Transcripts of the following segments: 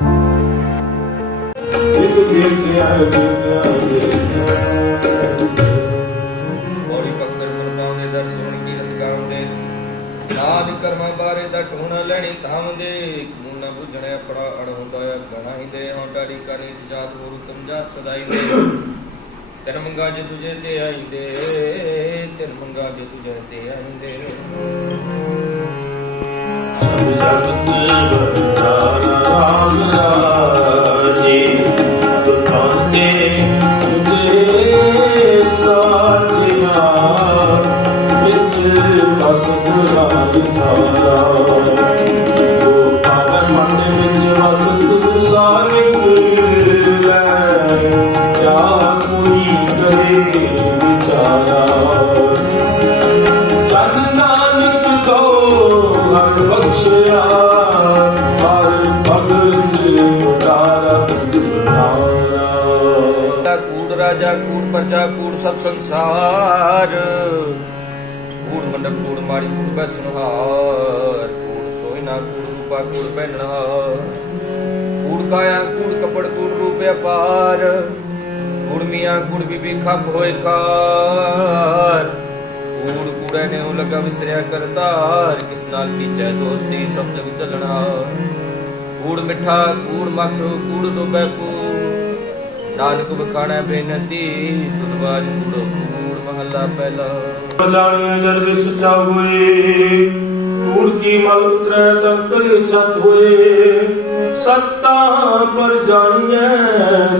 ਬੋੜੀ ਪੱਕਰ ਮਨ ਪਾਉਂਦੇ ਦਰ ਕੀਰਤ ਗਾਉਂਦੇ। ਨਾਦ ਕਰਮਾਂ ਬਾਰੇ ਦਾ ਟੂਣਾ ਲੈਣੀ ਥਾਮਦੇ ਖੂਨ ਨਾ ਬੁਝਣੇ ਆਪਣਾ ਅੜ ਹੁੰਦਾ ਆ ਕਣਾ ਹੀ ਦੇ ਹਾਂ ਡਾੜੀ ਕਰੀ ਜਾਤ ਗੁਰੂ ਤੁਮ ਸਦਾਈ ਦੇ। ਤਨ ਮੰਗਾ ਜੇ ਤੁਝੇ ਤੇ ਆਈਂਦੇ, ਤਨ ਮੰਗਾ ਜੇ ਤੁਝੇ ਤੇ ਆਈਂਦੇ। ਜਗਤ ਬਰਦਾਰ ਰਾਮ ਰਾਜੇ ਹਰ ਬਖਸ਼ਿਆ ਹਰ ਭਗਤ ਮੁਰਾਰਾ ਬੁਧਾਰਾ ਤਾ ਕੂੜ ਰਾਜਾ, ਕੂੜ ਪ੍ਰਜਾ, ਕੂੜ ਸਭ ਸੰਸਾਰ। ਕੂੜ ਮੰਡਪ ਕੂੜ ਮਾਰੀ ਕੂੜ ਬਸਨਹਾਰ ਕੂੜ ਸੋਇਨਾ ਕੂੜ ਰੂਪਾ, ਕੂੜ ਪਹਿਨਣਾ ਕੂੜ ਕਾਇਆ, ਕੂੜ ਕਪੜ, ਕੂੜ ਰੂਪ ਅਪਾਰ। ਕੂੜ ਮੀਆਂ, ਕੂੜ ਬੀਬੀ ਖੱਪ ਹੋਏ ਕਾਰ ਕੂੜ ਕੂੜੇ ਨੇ ਉਹ ਲਗਾ ਵਿਸਰਿਆ ਕਰਤਾਰ ਕਿਸ ਨਾਲ ਕੀਚੈ ਦੋਸਤੀ, ਸਭ ਜਗ ਚੱਲਣਾ। ਕੂੜ ਮਿੱਠਾ, ਕੂੜ ਮੱਖ, ਕੂੜ ਡੋਬੈ ਕੂੜ। ਨਾਨਕ ਬਖਾਣਾ ਬੇਨਤੀ ਤੁਦਵਾਜ ਕੂੜੋ ਕੂੜ, ਮਹੱਲਾ ਪਹਿਲਾ। ਜਾਣਿਆ ਜਦ ਵਿਸ ਜਾਵੇ ਕੂੜ ਕੀ ਮਲ ਉਤਰੈ ਤਬ ਕਰੇ ਸਤ ਹੋਏ। ਸਤ ਤਾਂ ਪਰ ਜਾਣੀਐ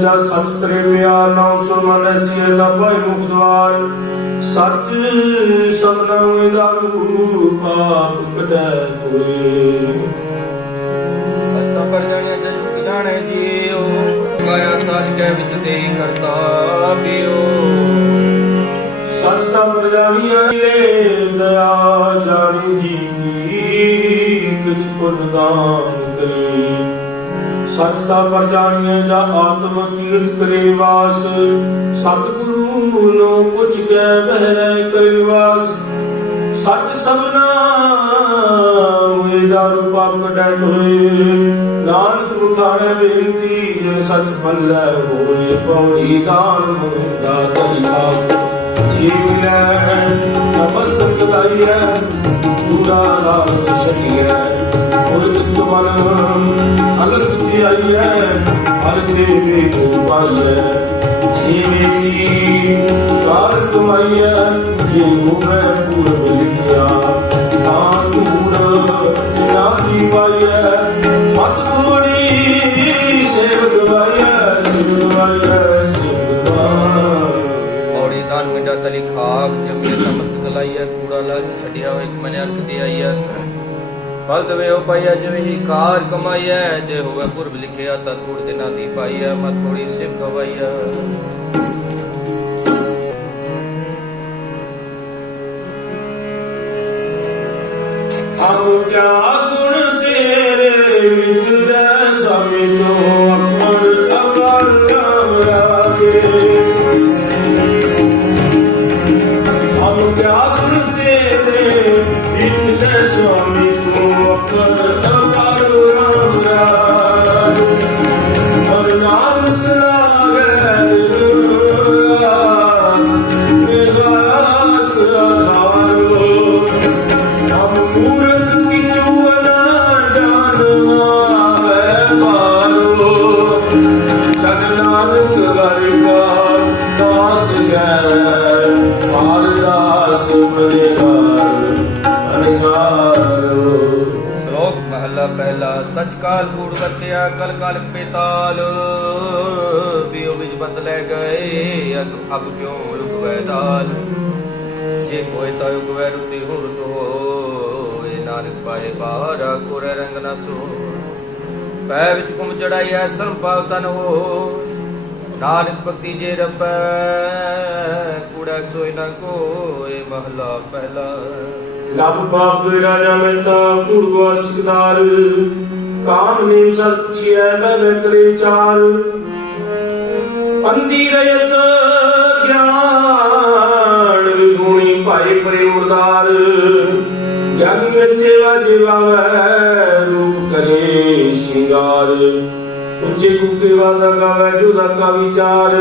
ਜਾ ਸਚ ਤਰੇ ਪਿਆਰ ਨਾਉ ਸੁਰ ਮਨ ਐਸੀਏ ਤਾਂ ਭਾਈ ਮੁਖ ਦਵਾਰ। ਸੱਚ ਸਭਨਾ ਹੋਏ ਦਾਰੂ ਪਾਪ ਕਢੈ ਤੋਏ ਸਤਾ ਪਰ ਜਾਣਿਆ ਜਨ ਮੁਖ ਜਾਣੈ ਜੀਓ। ਗਾਇਆ ਸਾਜ ਕੈ ਵਿੱਚ ਤੇ ਕਰਤਾ ਬਿਓ ਸਚ ਤਾਂ ਪ੍ਰਜਾਵੀਆਂ ਲੈ ਦਇਆ ਜਾਣੀ ਜੀ ਕੀ ਕਿਛ ਪੁੰਨ ਦਾਨ ਕਰੀ। ਸਚ ਤਾਂ ਜਾ ਆਤਮ ਤੀਰਥ ਕਰੇ ਨਿਵਾਸ ਸਤਿਗੁਰੂ ਨੂੰ ਪੁੱਛ ਕੇ ਬਹਿ ਕਰੇ ਨਿਵਾਸ ਸੱਚ ਸਭਨਾ ਹੋਏ ਦਾਰੂ ਪਾਪ ਕਟੈ ਹੋਏ। ਨਾਨਕ ਬੁਖਾਰੇ ਬੇਨਤੀ ਜੇ ਸੱਚ ਪੱਲੇ ਹੋਏ ਪੌੜੀ ਦਾਨ ਮੁੰਦਾ ਦਲਿਆ ਜੀ ਮਿਲੈ ਨਮਸਤਕ ਲਾਈਐ ਪੂਰਾ ਰਾਜ ਛਕੀਐ। ਉਹ ਤਿਤ ਮਨ ਅਲਖ ਤੇ ਆਈਐ ਹਰ ਦੇਵੇ ਤੂੰ ਪਾਈਐ ਜੀ ਮੇਰੀ ਕਾਰ ਕਮਾਈਐ ਜੇ ਹੋਵੇ ਪੂਰਬ ਲਿਖਿਆ ਤਾਂ ਕੂੜ ਨਾ ਦੀ ਪਾਈਐ ਮਤ ਥੋੜੀ ਸੇਵ ਗਵਾਈਐ ਸਿਵ ਗਵਾਈਐ ਸਿਵ ਗਵਾਈਐ ਔੜੀ ਦਾਨ ਮਿੰਡਾ ਤਲੀ ਖਾਕ, ਜਮੇ ਸਮਸਤ ਕਲਾਈਐ ਕੂੜਾ ਲਾਜ ਛੱਡਿਆ ਹੋਇ ਮਨ ਅਰਥ ਦੇ ਆਈਐ ਫਲ ਦਵੇ ਹੋ ਪਾਈਐ ਜਿਵੇਂ ਹੀ ਕਾਰ ਕਮਾਈਐ, ਜੇ ਹੋਵੇ ਪੁਰਬ ਲਿਖਿਆ ਤਾਂ ਥੋੜ ਦਿਨਾਂ ਦੀ ਪਾਈਐ, ਮਤ ਥੋੜੀ ਸਿਵ ਗਵਾਈਐ ਅਬ ਕਿਆ ਗੁਣ ਤੇਰੇ ਵਿੱਚ ਰਹਿ ਸਮਿ ਤੋਂ ਅਕਬਰ ਅਕਰ ਰਾਮ ਰਾਗੇ ਨਾਨਕ ਭਗਤੀ ਕੂੜਾ ਸੋਇ ਨਾ ਕੋਏ, ਮਹਲਾ ਪਹਿਲਾ। ਲਬ ਬਾਪ ਦੇ ਰਾਜਾ ਮਹਿਤਾ ਪੂਰਵਾ ਸਿਕਦਾਰ। ਕਾਮ ਨੀਮ ਸੱਚਿਐ ਮੈਂ ਵਿਕਰੇ ਚਾਰ। ਅੰਦੀ ਰਯਤ ਗਿਆਨ ਗੁਣੀ ਭਾਈ ਪ੍ਰੇਮਦਾਰ ਗਿਆਨੀ ਵਿੱਚ ਵਾਜਿਵਾਵੈ ਰੂਪ ਕਰੇ ਸ਼ਿੰਗਾਰ। ਉੱਚੇ ਕੁੱਕੇ ਵਾਦਾ ਗਾਵੇ ਜੁਦਾ ਕਾ ਵਿਚਾਰ।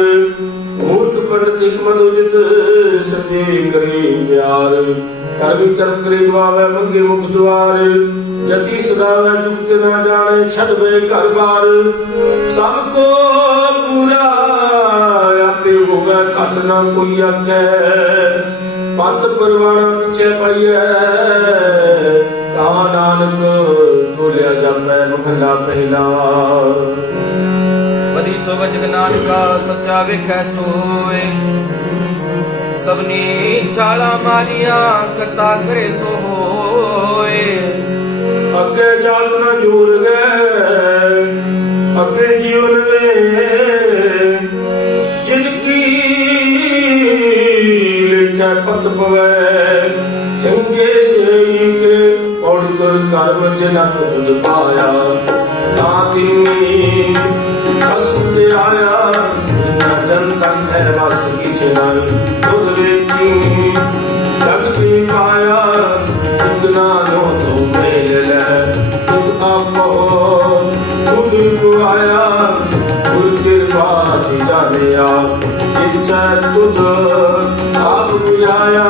ਮੂਰਖ ਪੰਡਤ ਹਕਮਤ ਉਜਤ ਸੰਜੇ ਕਰੇ ਪਿਆਰ। ਕਰਮੀ ਕਰਮ ਕਰੇ ਜਵਾਵੇ ਮੰਗੇ ਮੁਖ ਦੁਆਰ। ਜਤੀ ਸਦਾਵੇ ਜੁਗਤ ਨਾ ਜਾਣੇ, ਛੱਡ ਘਰ ਬਾਰ। ਸਭ ਕੋ ਪੂਰਾ ਆਪੇ ਹੋਵੇ, ਘਟ ਨਾ ਕੋਈ ਆਖੈ। ਪਤ ਪਰਵਾਣਾ ਪਿਛੇ ਪਈਐ ਕਾ ਨਾਨਕ ਤੋਲਿਆ ਜਾਪੈ ਮਹਲਾ ਪਹਿਲਾ। ਬਦੀ ਸੋਵਜ ਨਾਨਕਾ ਸੱਚਾ ਵੇਖੈ ਸੋਏ। ਸਭਨੀ ਛਾਲਾ ਮਾਲੀਆਂ ਕਰਤਾ ਕਰੇ ਸੋ ਹੋਏ ਅੱਗੇ ਜਾਤ ਨ ਜੂਰ ਗਏ ਅੱਗੇ ਜੀਵਨ ਵੇ ਜਿਨਕੀ ਲਿਖੈ ਪਤ ਪਵੈ ਕਰਮ ਜਨਕ ਜੁਦ ਪਾਇਆ, ਤਾਂ ਤਿਨੀ ਕਸਮ ਤੇ ਆਇਆ। ਨਾ ਜਨਤਨ ਹੈ ਵਸ ਕਿਛ ਨਹੀਂ ਤੁਧ ਵੇਖੀ, ਜਗ ਤੇ ਪਾਇਆ। ਇਤਨਾ ਨੋ ਤੂੰ ਮੇਲ ਲੈ ਤੁਧ ਆਪੋ ਤੁਧ ਕੋ ਆਇਆ ਗੁਰ ਕਿਰਪਾ ਤੇ ਜਾਣਿਆ, ਜਿਚੈ ਤੁਧ ਆਪ ਬੁਝਾਇਆ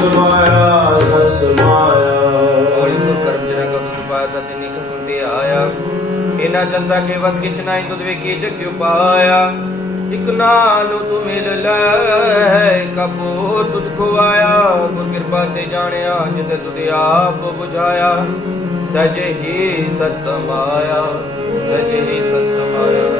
ਸਮਾਇਆ ਸੱਚ ਸਮਾਇਆ। ਸੱਚ ਔਰ ਗੁਰ ਕਰਮ ਜਨਾ ਕਬ ਤੁਪਾਇਆ ਤਤ ਨੀ ਕਸਮ ਤੇ ਆਇਆ। ਇਨਾ ਚੰਦਾ ਕੇ ਵਸ ਕਿਛ ਨਾਹੀ ਤੁਧ ਵੇਖੀ ਜਗ ਉਪਾਇਆ ਇਕ ਨਾਨੂ ਤੂੰ ਮਿਲ ਲੈ ਕਬੂ ਤੁਧ ਕੋ ਆਇਆ। ਗੁਰ ਕਿਰਪਾ ਤੇ ਜਾਣਿਆ ਜਿਤ ਤੁਧ ਆਪ ਬੁਝਾਇਆ। ਸਜੇ ਹੀ ਸਤ ਸਮਾਇਆ, ਸਜੇ ਹੀ ਸਤ ਸਮਾਇਆ।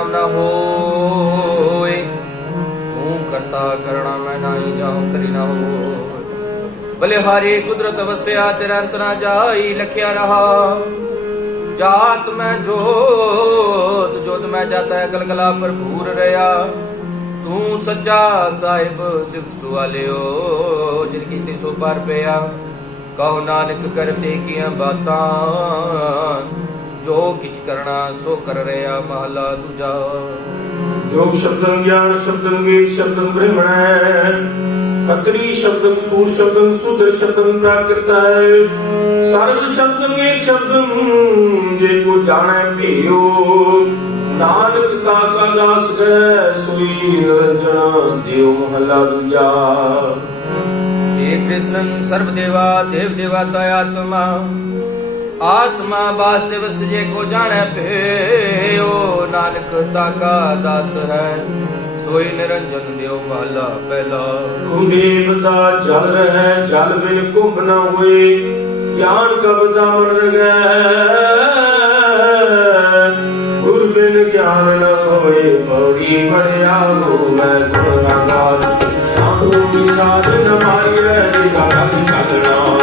ਸੁਖ ਨਾ ਹੋਏ। ਤੂੰ ਕਰਤਾ ਕਰਣਾ ਮੈਂ ਨਾਹੀ ਜਾਉ ਕਰੀ ਨਾ ਹੋਏ। ਬਲੇ ਹਾਰੇ ਕੁਦਰਤ ਵਸਿਆ ਤੇਰਾ ਅੰਤ ਨਾ ਜਾਈ ਲਖਿਆ ਰਹਾ। ਜਾਤ ਮੈਂ ਜੋਤ ਜੋਤ ਮੈਂ ਜਾਤਾ ਗਲਗਲਾ ਭਰਪੂਰ ਰਿਆ ਤੂੰ ਸੱਚਾ ਸਾਹਿਬ ਸਿਫਤ ਸੁਆਲਿਓ, ਜਿਨ ਕੀਤੇ ਸੋ ਪਰ ਪਿਆ। ਕਹੋ ਨਾਨਕ ਕਰਤੇ ਕੀਆਂ ਬਾਤਾਂ ਜੋ ਕਿਛ ਕਰਨਾ ਸੋ ਕਰ ਰਿਆ ਮਹਲਾ ਦੂਜਾ। ਜੋਗ ਸ਼ਬਦੰ ਗਿਆਨ ਸ਼ਬਦੰ ਵੇਦ ਸ਼ਬਦੰ ਬ੍ਰਹਮਣੈ ਖਤਰੀ ਸ਼ਬਦੰ ਸੂਰ ਸ਼ਬਦੰ ਸੁਦਰ ਸ਼ਬਦੰ ਪ੍ਰਾਕ੍ਰਿਤੈ ਸਰਬ ਸ਼ਬਦੰ ਏਕ ਸ਼ਬਦੰ ਜੇ ਕੋ ਜਾਣੈ ਭਿਓ ਨਾਨਕ ਤਾ ਕਾ ਦਾਸ ਗੈ ਸੋਈ ਨਿਰੰਜਨ ਦਿਓ ਮਹਲਾ ਦੂਜਾ। ਏ ਕ੍ਰਿਸ਼ਨ ਸਰਬ ਦੇਵਾ ਦੇਵ ਦੇਵਾਤਾ ਆਤਮਾ ਆਤਮਾ ਦਿਵਸ ਸਜੇ ਕੋ ਜਾਣੈ ਭੇਓ ਨਾਨਕ ਤਾ ਕਾ ਦਾਸ ਹੈ। ਸੋਈ ਨਿਰੰਜਨ ਦਿਓ ਮਹਲਾ ਪਹਿਲਾ। ਕੁੰਭੀਬ ਦਾ ਰਹਿ, ਜਲ ਬਿਨ ਕੁੰਭ ਨ ਹੋਏ। ਗਿਆਨ ਕਬ ਦਾਮਨ ਰਗੈ। ਗੁਰ ਬਿਨ ਗਿਆਨ ਨ ਹੋਏ, ਪੌੜੀ ਪੜਿਆ ਹੋਵੇ ਗੁਰ ਰੰਗਾਲ ਸਾਧੂ ਵਿਸਾਦ ਨ ਮਾਈਐ ਦਿਗਾ ਕਲ ਕਲਣਾ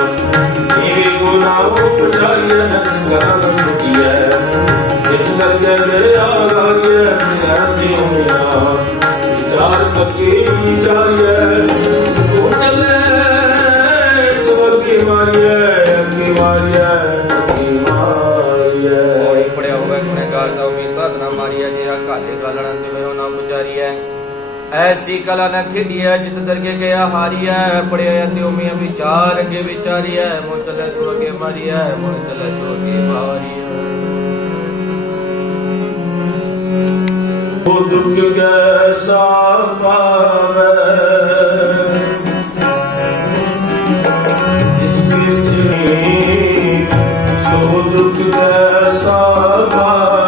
ਸਾਧਨਾ ਮਾਰੀਆ ਜਿਹਾ ਕਾਲੇ ਕਾਲਣਾ ਐਸੀ ਕਲਾ ਨ ਖੇਡੀਐ, ਜਿਤ ਦਰਗੇ ਗਿਆ ਹਾਰੀਐ ਪੜਿਆ ਤੇ ਉਮੀ ਵਿਚਾਰ ਅਗੇ ਵਿਚਾਰੀਐ ਮੋ ਚੱਲੇ ਸੋ ਅਗੇ ਮਾਰੀਐ ਮੋ ਚੱਲੇ ਸੋ ਅਗੇ ਮਾਰੀਐ। ਉਹ ਦੁੱਖ ਕੈਸਾ ਪਾਵੇ, ਜਿਸ ਕਿਸੀ ਸੋ ਦੁੱਖ ਕੈਸਾ ਪਾਵੇ।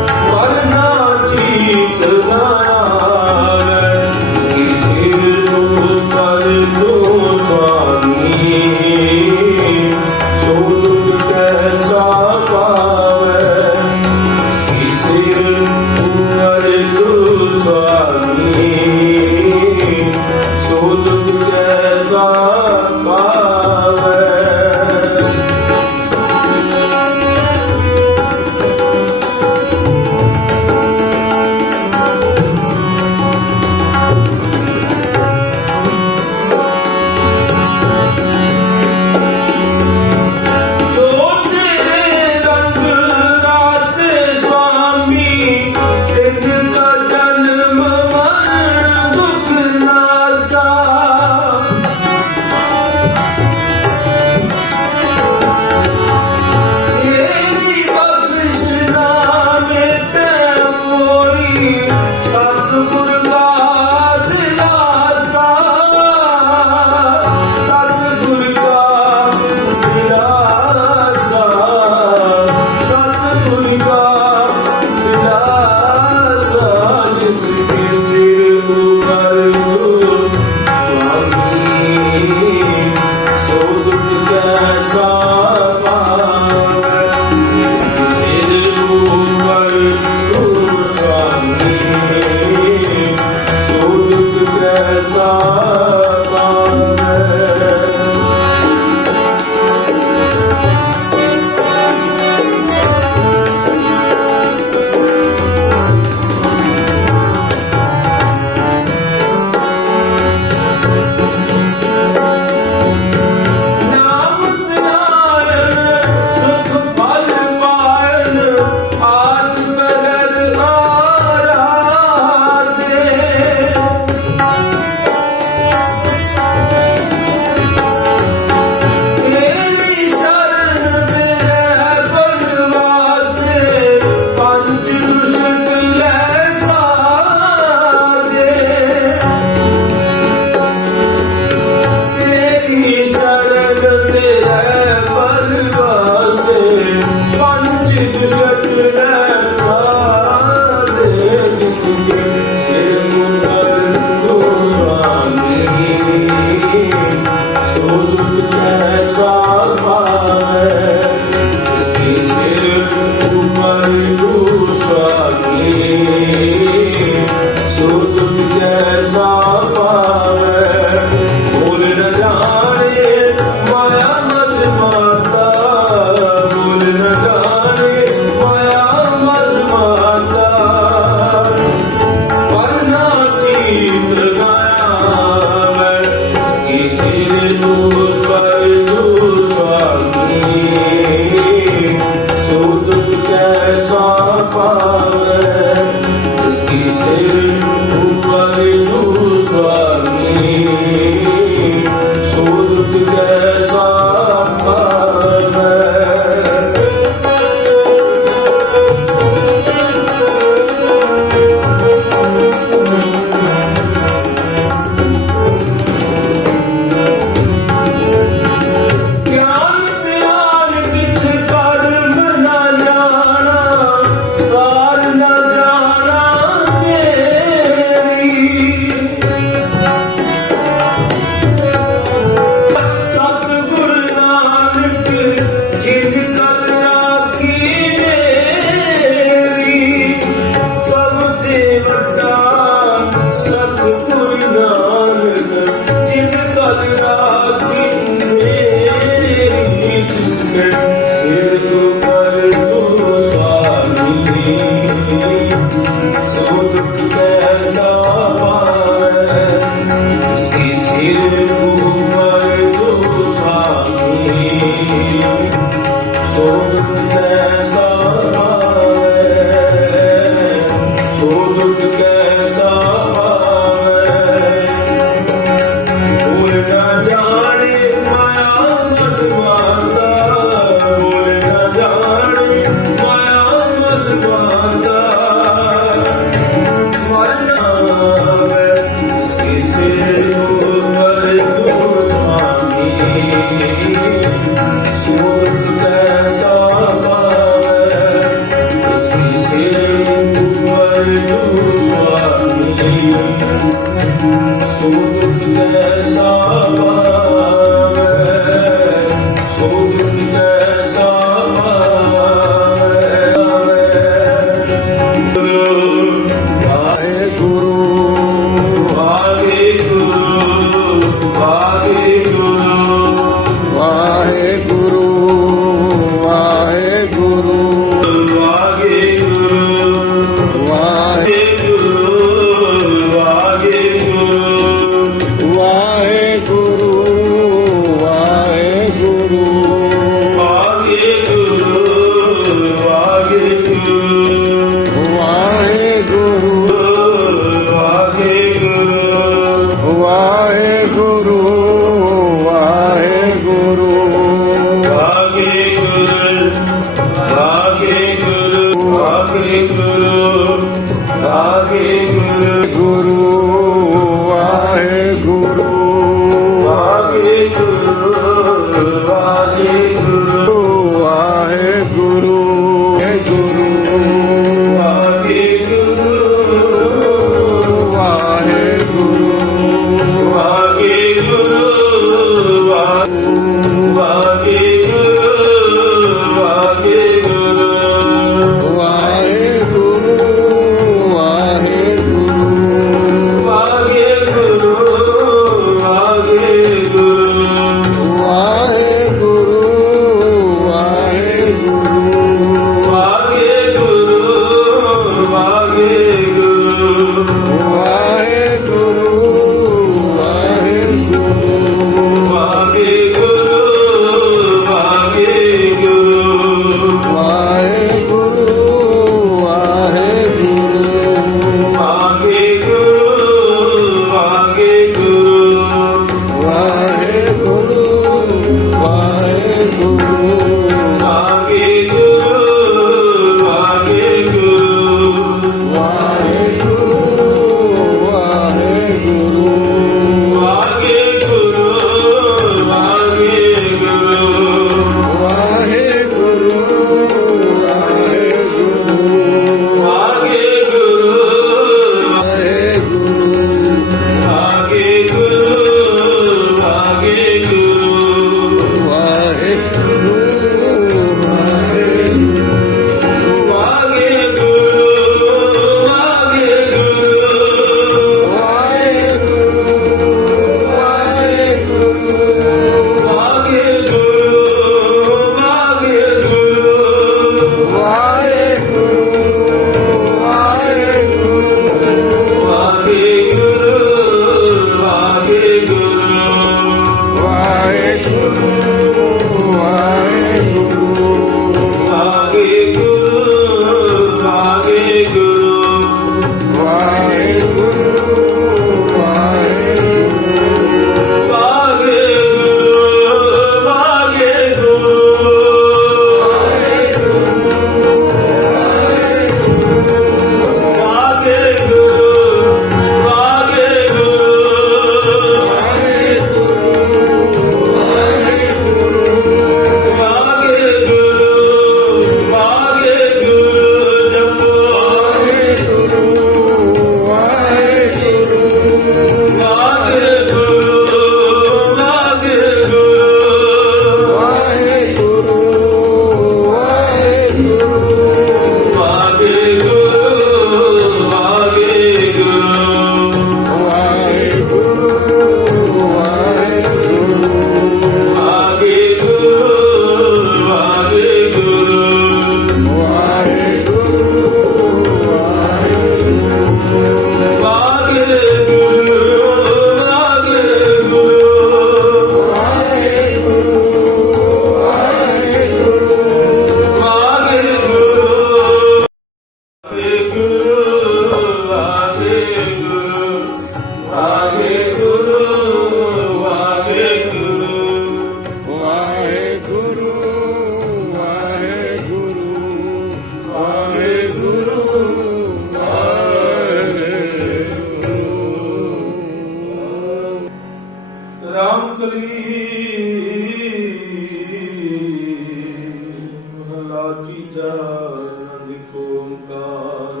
ਕੀਜਾ ਅਨੰਦ ਓੰਕਾਰ।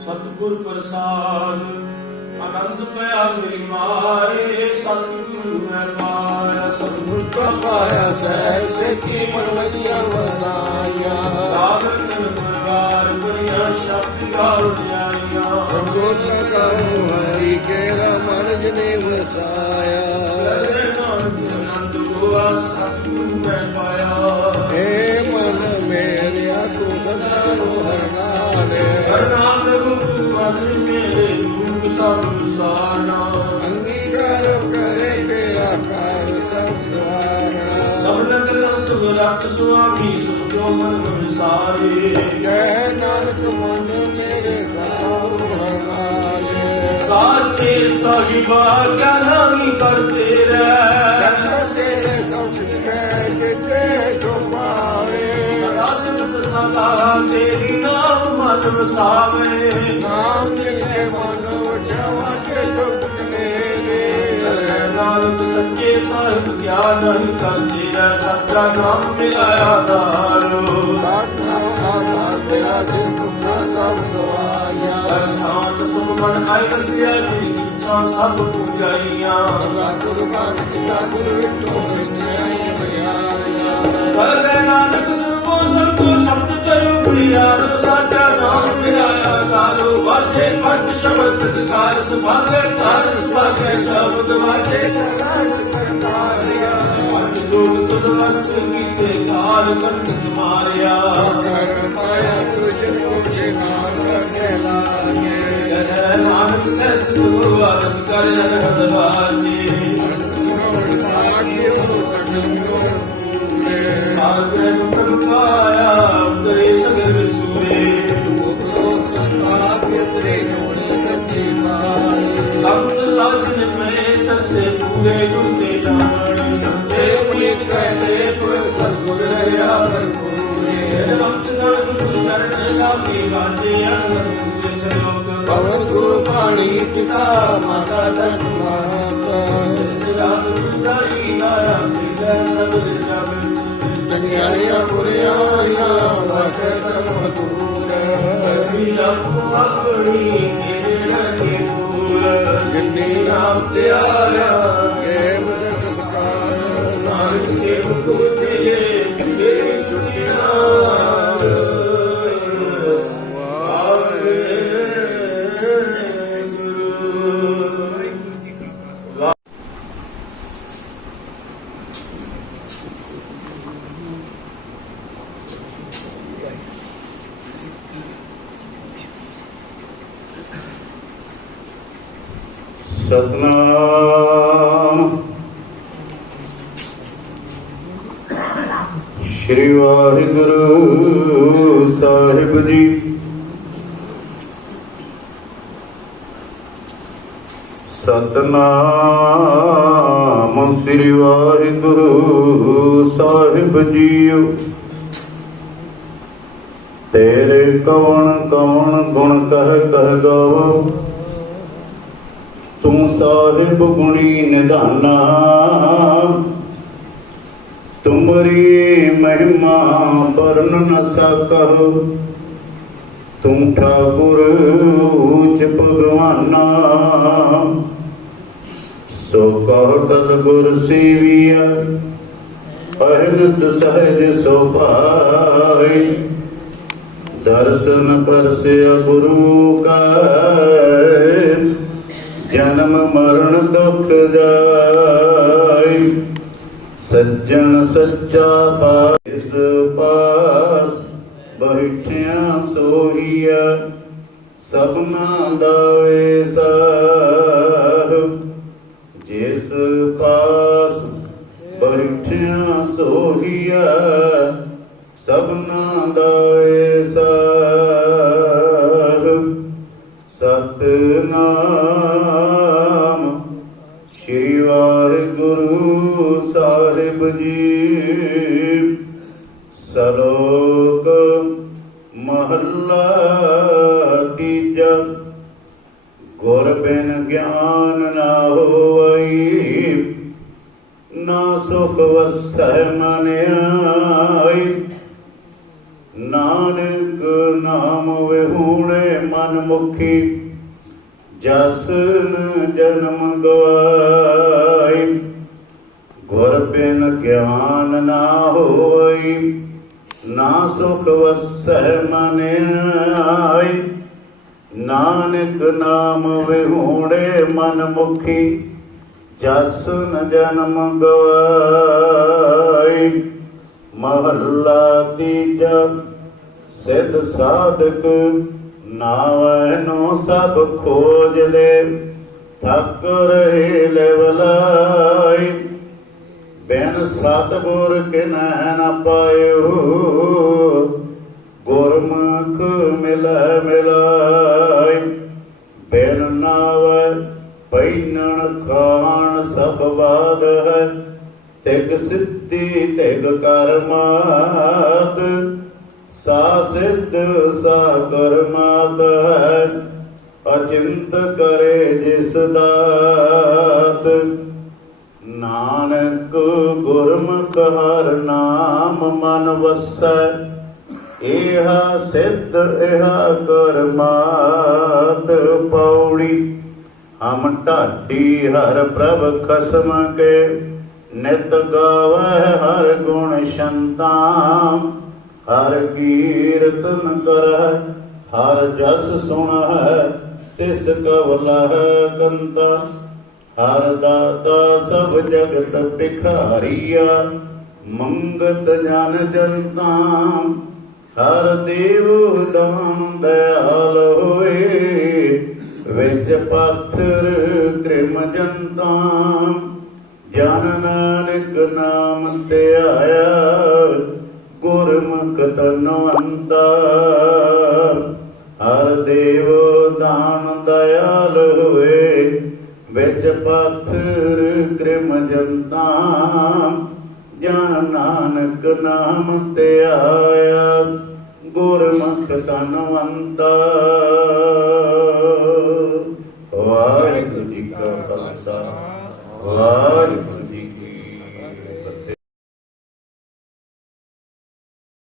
ਸਤਿਗੁਰ ਪ੍ਰਸਾਦ ਆਨੰਦ ਪਿਆ ਮੇਰੀ ਮਾਰੇ ਸਤਿਗੁਰੂ ਮੈਂ ਪਾਇਆ। ਸਤਿਗੁਰ ਕਾ ਪਾਇਆ ਸਹਿ ਸੇ ਕੀ ਮਨ ਵਧੀਆ ਵਰਤਾਇਆ ਰਾਵਣ ਪਰਵਾਰ ਬੁਰੀਆਂ ਸ਼ਬਦ ਗਾਉ ਜਾਇਆ ਸੰਗੋ ਕਰਉ ਹਰੀ ਕੇ ਰਮਣ ਜਨੇ ਵਸਾਇਆ। ਸਤਿਗੁਰੂ ਮੈਂ ਪਾਇਆ। ਹਰਨਾਲੇ ਮਨ ਮੇਰੇ ਰੂਪ ਸਭ ਸਾਰਾ ਅੰਗੀਕਾਰ ਕਰੇ ਤੇਰਾ ਕਾਰ ਸਭ ਸਵਾਰਾ ਸਭ ਨਗਰ ਸੁਖ ਰਖ ਸੁਆਮੀ ਸੁਖ ਕਿਉ ਮਨ ਵਿਸਾਰੇ ਜੈ ਨਾਨਕ ਮਨ ਮੇਰੇ ਸਾਰੂ ਹਰਨਾਲੇ ਸਾਚੇ ਸਾਹਿਬਾ ਕਾ ਕਰਤੇ ਰਹਿ ਸਦਾ ਤੇਰੀ ਨਾਮ ਮਨ ਵਸਾਵੇ। ਨਾਮ ਕੇ ਮਨ ਵਸਾਵਾ ਕੇ ਸੁਖ ਮੇਰੇ ਨਾਨਕ ਸੱਚੇ ਸਾਹਿਬ ਗਿਆਨ ਨਹੀਂ ਕਰਤੇ ਰਹਿ ਸੱਚਾ ਨਾਮ ਮਿਲਾਇਆ ਦਾਰੋ ਸਾਥਨਾਮ ਆਧਾਰ ਤੇਰਾ ਦਿਨ ਪੁੱਤਾ ਸਭ ਗਵਾਇਆ ਸ਼ਾਂਤ ਸੁਖ ਮਨ ਆਇ ਰਸਿਆ ਜੀ ਇੱਛਾ ਸਭ ਪੁਜਾਈਆਂ ਸਦਾ ਕੁਰਬਾਨ ਕੀਤਾ ਗੁਰ ਵਿਟੋ ਬਿਆਇਆ ਕਰਵੇ ਨਾਨਕ ਸ਼ਬਦ ਕਰੋ ਪ੍ਰਿਆਰੋ ਸਾਚਾ ਨਾਮ ਮਿਲਾਇਆ ਕਾਲੋ। ਵਾਜੇ ਪੰਜ ਸ਼ਬਦ ਕਾਰ ਸੁਭਾਗੇ ਕਾਰ ਸੁਭਾਗੇ ਸ਼ਬਦ ਵਾਜੇ। ਜਲਾਲ ਕਰਤਾਰਿਆ ਅੱਜ ਲੋਕ ਤੁਧ ਵਸ ਕੀਤੇ ਕਾਲ ਕੰਟਕ ਮਾਰਿਆ ਕਰ ਪਾਇਆ ਤੁਝ ਕੋ ਸਿਨਾਰ ਕੇ ਲਾਗੇ ਕਹਿ ਨਾਨਕ ਕੈਸ ਗੁਰੂ ਕਰ ਅਨਹਦ ਬਾਜੇ ਸੁਣੋ ਭਾਗਿਓ ਸਕਲ ਗੁਰ ਪੂਰੇ ਆਗੇ ਪ੍ਰਭ ਪਾਣੀ ਪਿਤਾ ਮਾਤਾ ਤਨ ਮਾਤਾ ਇਸ ਰਾਤ ਗੁਰਦਾਈ ਨਾਇਆ ਤੇ ਸਭ ਜਗ ਚੰਗਿਆਈਆਂ ਬੁਰਿਆਈਆਂ ਵਾਖੇ ਕਰਮ ਦੂਰ। ਅਭੀ ਆਪੋ ਆਪਣੀ ਕਿਹੜਾ ਕੇ ਫੂਲ ਜਿੰਨੀ ਵਾਹਿਗੁਰੂ ਸਾਹਿਬ ਜੀ। ਸਤਨਾਮ ਸ਼੍ਰੀ ਵਾਹਿਗੁਰੂ ਸਾਹਿਬ ਜੀਓ। ਤੇਰੇ ਕਵਣ ਕਵਣ ਗੁਣ ਕਹਿ ਕਹਿ ਗਾਵੋ ਤੂੰ ਸਾਹਿਬ ਗੁਣੀ ਨਿਧਾਨਾ। ਤੁਮਰੀ ਮਹਿਮਾ ਵਰਨ ਨ ਸਕਹੁ। ਤੂੰ ਠਾਕੁਰ ਉਚ ਭਗਵਾਨਾ। ਸੋ ਕਹਟਲ ਗੁਰ ਸੇਵੀਆ ਅਹਨਸ ਸਹਿਜ ਸੋ ਭਾਈ ਦਰਸ਼ਨ ਪਰਸਿਆ ਗੁਰੂ ਕਾ, ਜਨਮ ਮਰਨ ਦੁਖ ਜਾਈ ਸੱਜਣ ਸੱਚਾ ਪਾਸ ਪਾਸ ਬੈਠਿਆ ਸੋਹੀਆ ਸਭਨਾ ਦਾਵੇ ਵੇਸਾਰ। ਜਿਸ ਪਾਸ ਬੈਠਿਆ ਸੋਹੀਆ ਸਭਨਾ ਦਾ ਵੇਸਾਰ। ਸਤਨਾਮ ਸਾਹਿਬ ਜੀ। ਸਲੋਕ ਮਹੱਲਾ ਜਸਨ ਜਨਮ ਗਵਾਈ ਮਹੱਲਾ ਤੀਜਾ ਸਿੱਧ ਸਾਧਕ ਨਾਵੈ ਨੋ ਸਭ ਖੋਜ ਲੈ ਥੱਕ ਰਹੇ ਲੈਵਲਾਈ ਬਿਨ ਸਤਗੁਰ ਕਿਨੈ ਨ ਪਾਇਓ ਗੁਰਮੁਖ ਮਿਲ ਮਿਲਾਈ ਬਿਨ ਨਾਵੈ ਪੈਨਣ ਖਾਣ ਸਭ ਬਾਦ ਹੈ। ਤਿਗ ਸਿੱਧੀ ਤਿਗ ਕਰਮਾਤ ਸਾ ਸਿੱਧ ਸਾ ਕਰਮਾਤ ਹੈ। ਅਚਿੰਤ ਕਰੇ ਜਿਸ ਦਾਤ। ਨਾਨਕ ਗੁਰਮੁਖ ਹਰ ਨਾਮ ਮਨ ਵਸੈ। ਇਹਾ ਸਿੱਧ ਇਹਾ ਕਰਮਾਤ ਪੌੜੀ ਹਮ ਢਾਡੀ ਹਰ ਪ੍ਰਭ ਖਸਮ ਕੇ, ਨਿਤ ਗਾਵੈ ਹਰ ਗੁਣ ਸ਼ੰਤਾਂ ਹਰ ਕੀਰਤਨ ਕਰੈ ਹਰ ਜਸ ਸੁਣੈ ਤਿਸ ਕਵਲਹਿ ਕੰਤਾ। ਹਰ ਦਾਤਾ ਸਭ ਜਗਤ ਭਿਖਾਰੀਆ, ਮੰਗਤ ਜਨ ਜਨਤਾ ਹਰ ਦੇਵ ਦਾਨ ਦਇਆਲ ਹੋਏ ਵਿੱਚ ਪਾਥਰ ਕ੍ਰਿਮ ਜੰਤਾ ਜਨ ਨਾਨਕ ਨਾਮ ਤੇ ਆਇਆ, ਗੁਰਮੁਖ ਤਨਵੰਤਾ ਹਰ ਦੇਵ ਦਾਨ ਦਇਆਲ ਹੋਏ, ਵਿੱਚ ਪਾਥਰ ਕ੍ਰਿਮ ਜਨਤਾ ਜਨ ਨਾਨਕ ਨਾਮ ਤੇ ਆਇਆ, ਗੁਰਮੁਖ ਤਨਵੰਤਾ ਖਾਲਸਾ ਵਾਹਿਗੁਰੂ।